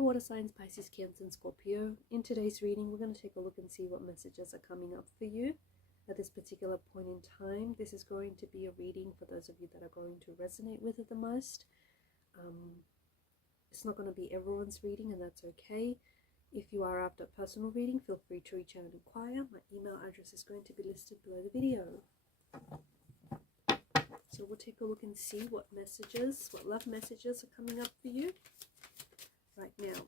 water signs, Pisces, Cancer and Scorpio. In today's reading, we're going to take a look and see what messages are coming up for you at this particular point in time. This is going to be a reading for those of you that are going to resonate with it the most. It's not going to be everyone's reading, and that's okay. If you are after a personal reading, feel free to reach out and inquire. My email address is going to be listed below the video. So we'll take a look and see what messages, what love messages are coming up for you right now.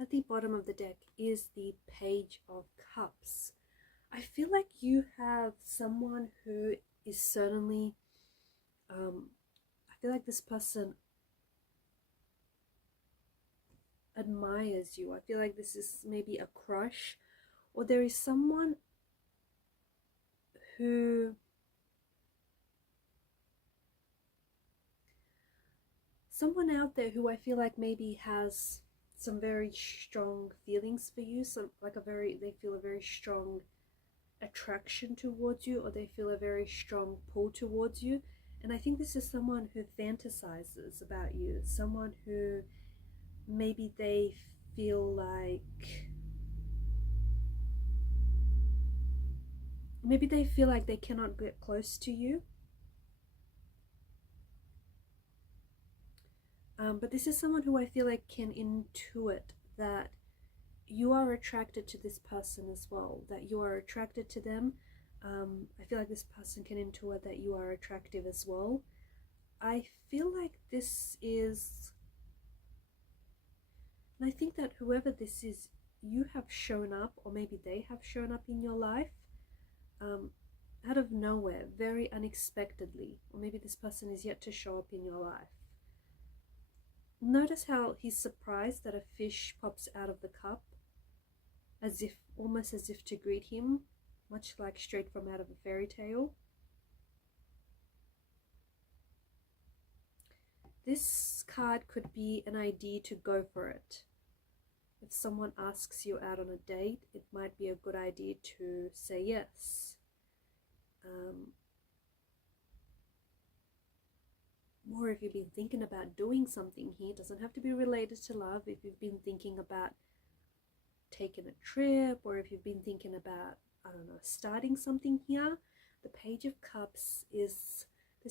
At the bottom of the deck is the Page of Cups. I feel like you have someone who is certainly, I feel like this person admires you. I feel like this is maybe a crush, or there is someone who out there who I feel like maybe has some very strong feelings for you, they feel a very strong attraction towards you, or they feel a very strong pull towards you. And I think this is someone who fantasizes about you, someone who maybe they feel like they cannot get close to you. But this is someone who I feel like can intuit that you are attracted to this person as well, that you are attracted to them. I feel like this person can intuit that you are attractive as well. I feel like this is, and I think that whoever this is, you have shown up, or maybe they have shown up in your life out of nowhere, very unexpectedly, or maybe this person is yet to show up in your life. Notice how he's surprised that a fish pops out of the cup, almost as if to greet him, much like straight from out of a fairy tale. This card could be an idea to go for it. If someone asks you out on a date, it might be a good idea to say yes. Or if you've been thinking about doing something here, it doesn't have to be related to love. If you've been thinking about taking a trip, or if you've been thinking about, I don't know, starting something here, the Page of Cups this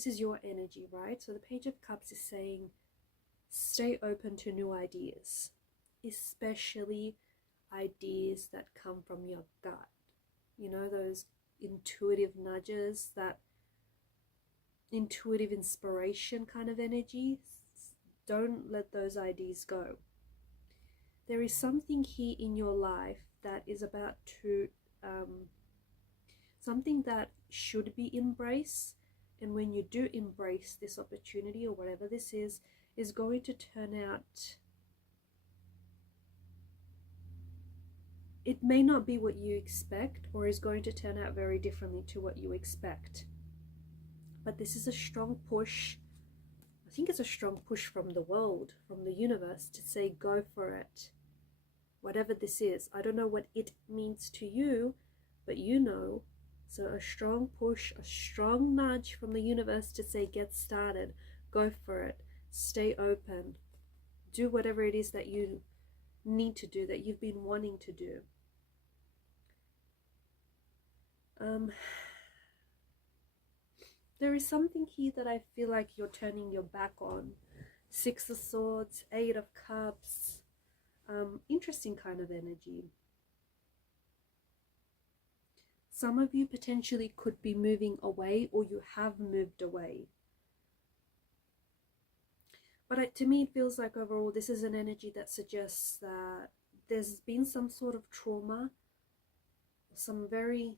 is your energy, right? So the Page of Cups is saying stay open to new ideas, especially ideas that come from your gut. You know, those intuitive nudges, that intuitive inspiration kind of energy. Don't let those ideas go. There is something here in your life that is about to something that should be embraced, and when you do embrace this opportunity, or whatever this is going to turn out, it may not be what you expect, or is going to turn out very differently to what you expect. But this is a strong push. I think it's a strong push from the world, from the universe, to say go for it. Whatever this is. I don't know what it means to you, but you know. So a strong push, a strong nudge from the universe to say get started. Go for it. Stay open. Do whatever it is that you need to do, that you've been wanting to do. There is something here that I feel like you're turning your back on. 6 of Swords, 8 of Cups. Interesting kind of energy. Some of you potentially could be moving away, or you have moved away. But to me, it feels like overall this is an energy that suggests that there's been some sort of trauma, some very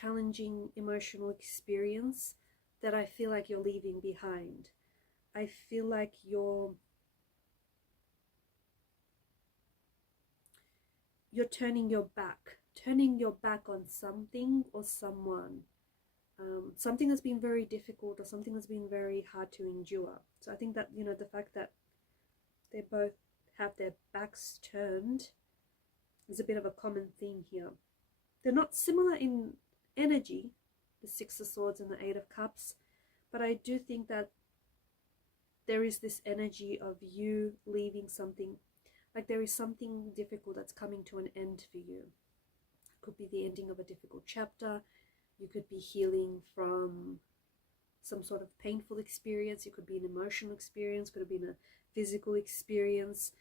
challenging emotional experience that I feel like you're leaving behind. I feel like you're turning your back on something or someone, something that's been very difficult or something that's been very hard to endure. So I think that, you know, the fact that they both have their backs turned is a bit of a common theme here. They're not similar in energy, the Six of Swords and the Eight of Cups, but I do think that there is this energy of you leaving something, like there is something difficult that's coming to an end for you. It could be the ending of a difficult chapter. You could be healing from some sort of painful experience. It could be an emotional experience, could have been a physical experience.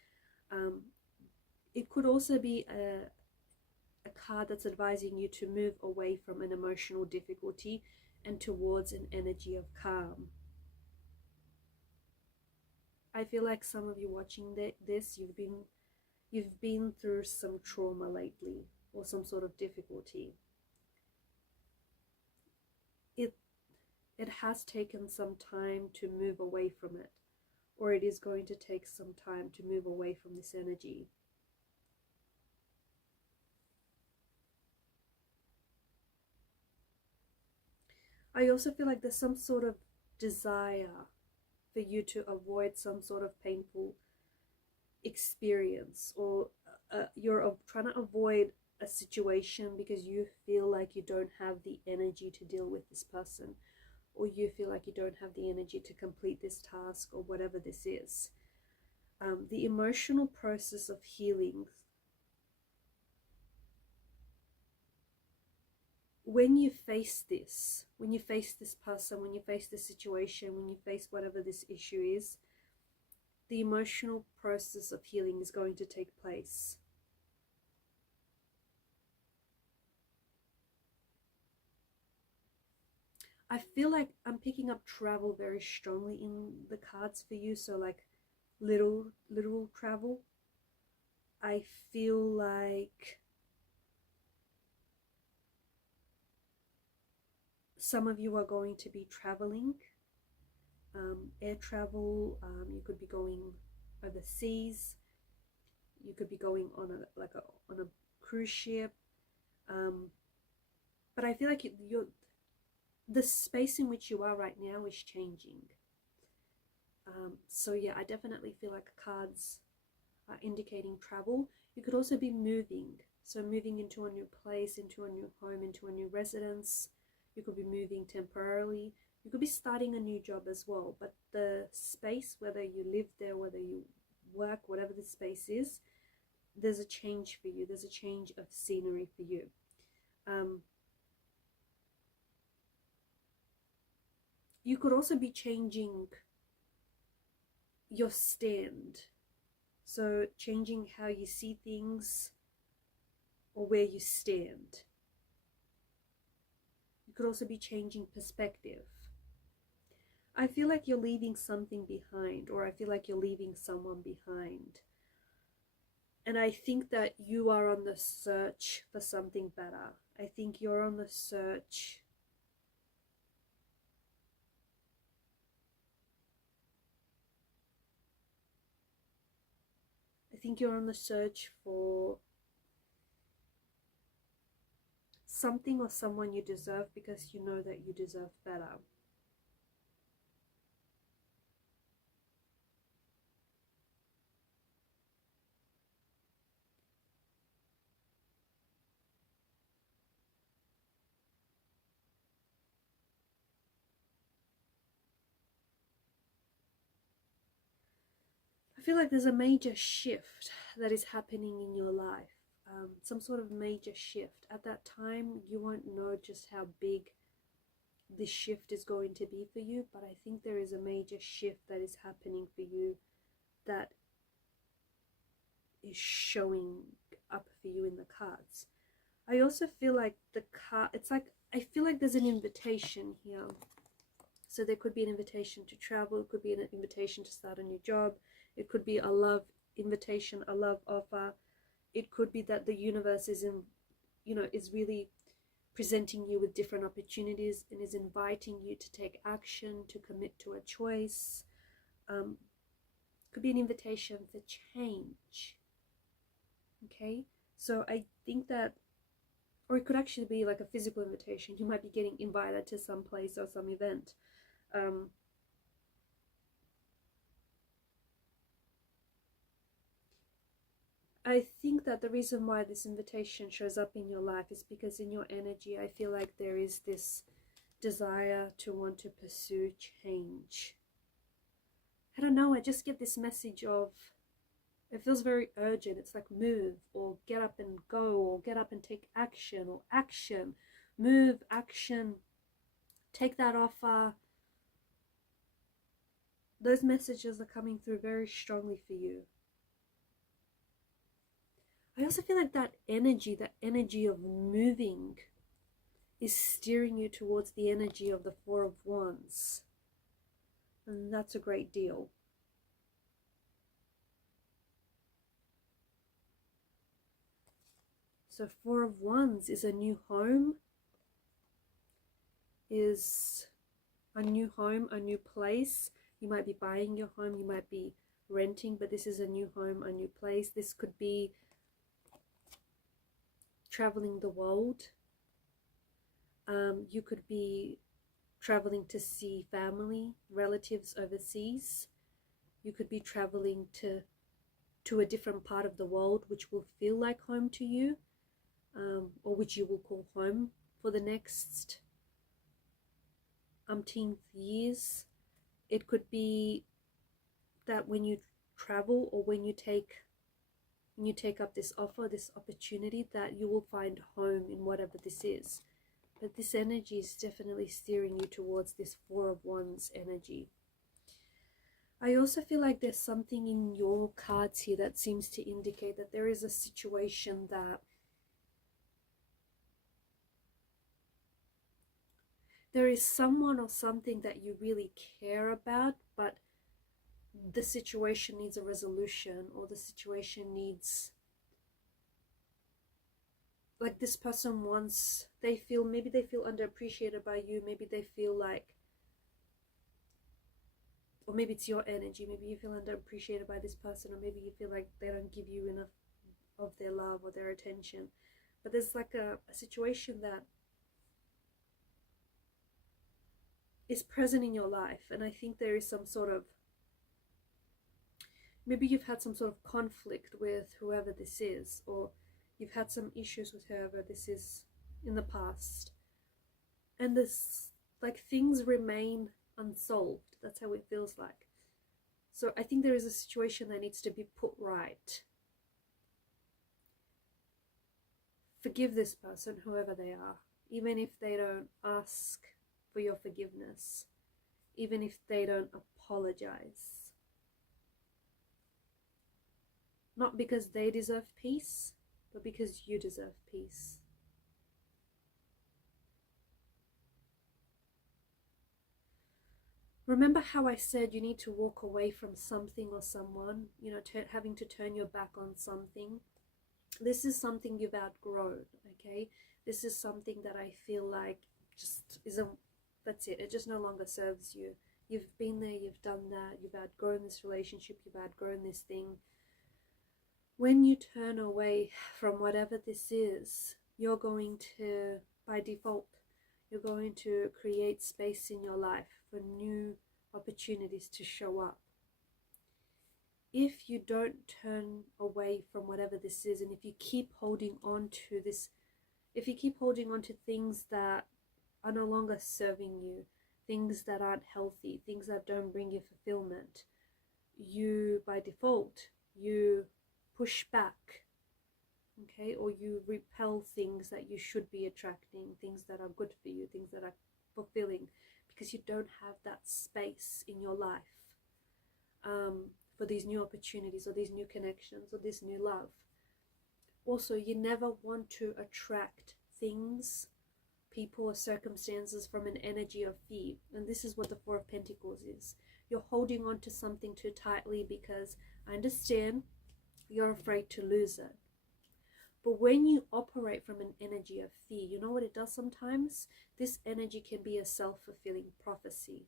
It could also be a card that's advising you to move away from an emotional difficulty and towards an energy of calm. I feel like some of you watching this, you've been through some trauma lately or some sort of difficulty. It has taken some time to move away from it, or it is going to take some time to move away from this energy. I also feel like there's some sort of desire for you to avoid some sort of painful experience, or you're trying to avoid a situation because you feel like you don't have the energy to deal with this person, or you feel like you don't have the energy to complete this task, or whatever this is. The emotional process of healing, when you face this person, when you face this situation, when you face whatever this issue is, the emotional process of healing is going to take place. I feel like I'm picking up travel very strongly in the cards for you, so like literal travel. I feel like some of you are going to be traveling, air travel. You could be going overseas. You could be going on a cruise ship. But I feel like the space in which you are right now is changing. So yeah, I definitely feel like cards are indicating travel. You could also be moving. So moving into a new place, into a new home, into a new residence. You could be moving temporarily. You could be starting a new job as well. But the space, whether you live there, whether you work, whatever the space is, there's a change for you. There's a change of scenery for you. You could also be changing your stand. So changing how you see things or where you stand. You could also be changing perspective. I feel like you're leaving something behind, or I feel like you're leaving someone behind. And I think that you are on the search for something better. I think you're on the search for something or someone you deserve, because you know that you deserve better. I feel like there's a major shift that is happening in your life. Some sort of major shift. At that time, you won't know just how big this shift is going to be for you, but I think there is a major shift that is happening for you that is showing up for you in the cards. I also feel like the card, I feel like there's an invitation here. So there could be an invitation to travel, it could be an invitation to start a new job, it could be a love invitation, a love offer. It could be that the universe is really presenting you with different opportunities and is inviting you to take action, to commit to a choice. Could be an invitation for change. Okay, so I think that, or it could actually be like a physical invitation. You might be getting invited to some place or some event. I think that the reason why this invitation shows up in your life is because in your energy, I feel like there is this desire to want to pursue change. I don't know, I just get this message of, it feels very urgent. It's like move, or get up and go, or get up and take action, or action, move, action, take that offer. Those messages are coming through very strongly for you. I also feel like that energy of moving is steering you towards the energy of the Four of Wands. And that's a great deal. So Four of Wands is a new home, a new place. You might be buying your home, you might be renting, but this is a new home, a new place. This could be traveling the world. You could be traveling to see family, relatives overseas. You could be traveling to a different part of the world which will feel like home to you, or which you will call home for the next umpteenth years. It could be that when you travel, or when you take up this offer, this opportunity, that you will find home in whatever this is. But this energy is definitely steering you towards this Four of Wands energy. I also feel like there's something in your cards here that seems to indicate that there is a situation that there is someone or something that you really care about, but the situation needs a resolution, or the situation needs, like, this person wants, maybe they feel underappreciated by you, maybe they feel like, or maybe it's your energy, maybe you feel underappreciated by this person, or maybe you feel like they don't give you enough of their love or their attention. But there's like a situation that is present in your life, and I think there is some sort of, maybe you've had some sort of conflict with whoever this is, or you've had some issues with whoever this is in the past, and this, like, things remain unsolved. That's how it feels like. So I think there is a situation that needs to be put right. Forgive this person, whoever they are, even if they don't ask for your forgiveness, even if they don't apologize. Not because they deserve peace, but because you deserve peace. Remember how I said you need to walk away from something or someone, you know, having to turn your back on something. This is something you've outgrown, okay? This is something that I feel like just isn't, that's it. It just no longer serves you. You've been there, you've done that, you've outgrown this relationship, you've outgrown this thing. When you turn away from whatever this is, you're going to, by default, you're going to create space in your life for new opportunities to show up. If you don't turn away from whatever this is, and if you keep holding on to this, if you keep holding on to things that are no longer serving you, things that aren't healthy, things that don't bring you fulfillment, you, by default, you push back, okay, or you repel things that you should be attracting, things that are good for you, things that are fulfilling, because you don't have that space in your life for these new opportunities, or these new connections, or this new love. Also, you never want to attract things, people, or circumstances from an energy of fear. And this is what the Four of Pentacles is. You're holding on to something too tightly because, I understand, you're afraid to lose it. But when you operate from an energy of fear, you know what it does sometimes? This energy can be a self-fulfilling prophecy.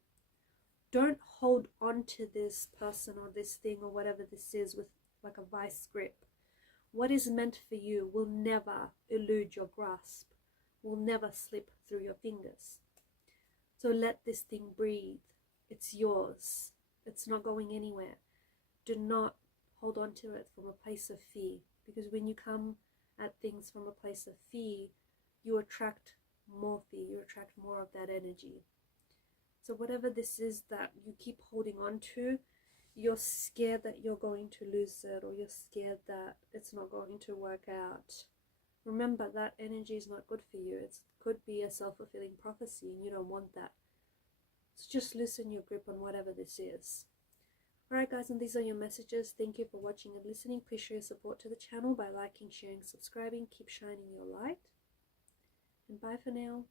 Don't hold on to this person or this thing or whatever this is with like a vice grip. What is meant for you will never elude your grasp, will never slip through your fingers. So let this thing breathe. It's yours. It's not going anywhere. Do not hold on to it from a place of fear, because when you come at things from a place of fear, you attract more fear, you attract more of that energy. So whatever this is that you keep holding on to, you're scared that you're going to lose it, or you're scared that it's not going to work out. Remember, that energy is not good for you. It could be a self-fulfilling prophecy and you don't want that. So just loosen your grip on whatever this is. Alright guys, and these are your messages. Thank you for watching and listening. Please show your support to the channel by liking, sharing, subscribing. Keep shining your light. And bye for now.